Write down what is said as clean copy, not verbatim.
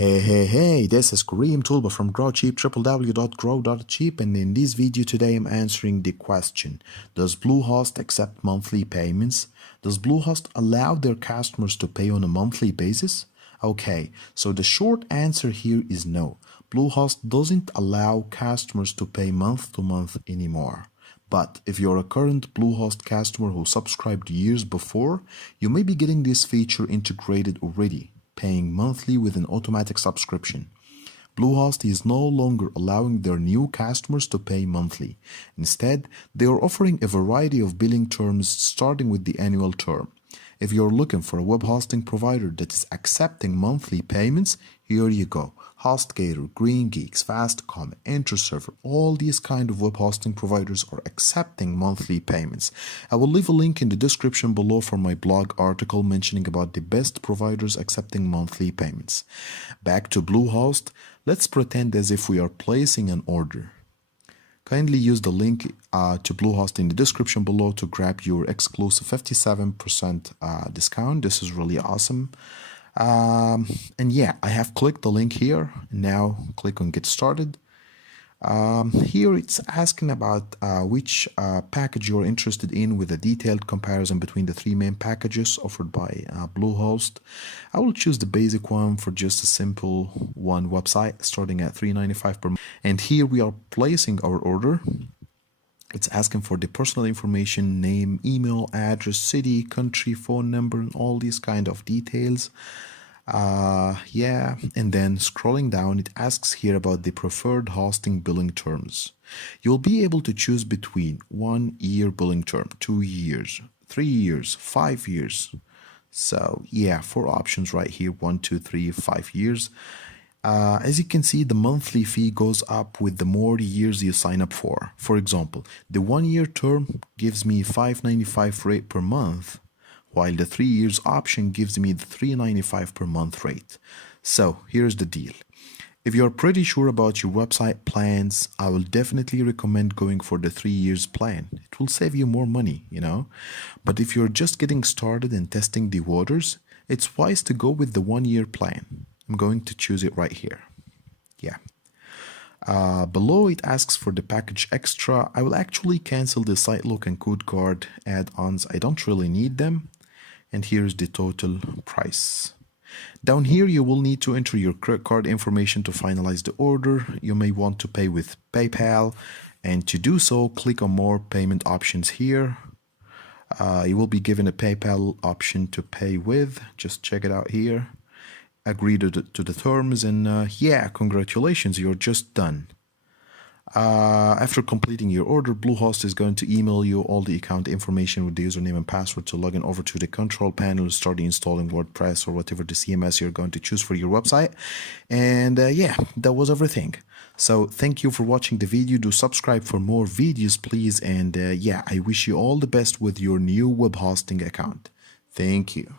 Hey, this is Kareem Tulba from GrowCheap, www.grow.cheap, and in this video today I'm answering the question, does BlueHost accept monthly payments? Does BlueHost allow their customers to pay on a monthly basis? Okay, so the short answer here is no. BlueHost doesn't allow customers to pay month to month anymore. But if you're a current BlueHost customer who subscribed years before, you may be getting this feature integrated already, paying monthly with an automatic subscription. BlueHost is no longer allowing their new customers to pay monthly. Instead, they are offering a variety of billing terms starting with the annual term. If you're looking for a web hosting provider that is accepting monthly payments, here you go. HostGator, GreenGeeks, Fastcom, InterServer, all these kind of web hosting providers are accepting monthly payments. I will leave a link in the description below for my blog article mentioning about the best providers accepting monthly payments. Back to BlueHost, let's pretend as if we are placing an order. Kindly use the link to BlueHost in the description below to grab your exclusive 57% discount. This is really awesome. And yeah, I have clicked the link here. Now click on Get Started. Here it's asking about which package you're interested in with a detailed comparison between the three main packages offered by BlueHost. I will choose the basic one for just a simple one website starting at $3.95 per month. And here we are placing our order. It's asking for the personal information, name, email, address, city, country, phone number, and all these kind of details. And then scrolling down, it asks here about the preferred hosting billing terms. You'll be able to choose between 1 year billing term, 2 years, 3 years, 5 years. So yeah, 4 options right here, 1, 2, 3, 5 years. As you can see, the monthly fee goes up with the more years you sign up for. For example, the 1 year term gives me $5.95 rate per month, while the 3 years option gives me the $3.95 per month rate. So here's the deal. If you're pretty sure about your website plans, I will definitely recommend going for the 3 years plan. It will save you more money, But if you're just getting started and testing the waters, it's wise to go with the 1 year plan. I'm going to choose it right here. Yeah. Below it asks for the package extra. I will actually cancel the site look and code card add-ons. I don't really need them. And here's the total price. Down here, you will need to enter your credit card information to finalize the order. You may want to pay with PayPal. And to do so, click on more payment options here. You will be given a PayPal option to pay with. Just check it out here. Agree to the terms, and yeah, congratulations, you're just done. After completing your order, BlueHost is going to email you all the account information with the username and password to log in over to the control panel to start installing WordPress or whatever the CMS you're going to choose for your website. And yeah, that was everything. So thank you for watching the video. Do subscribe for more videos, please. And yeah, I wish you all the best with your new web hosting account. Thank you.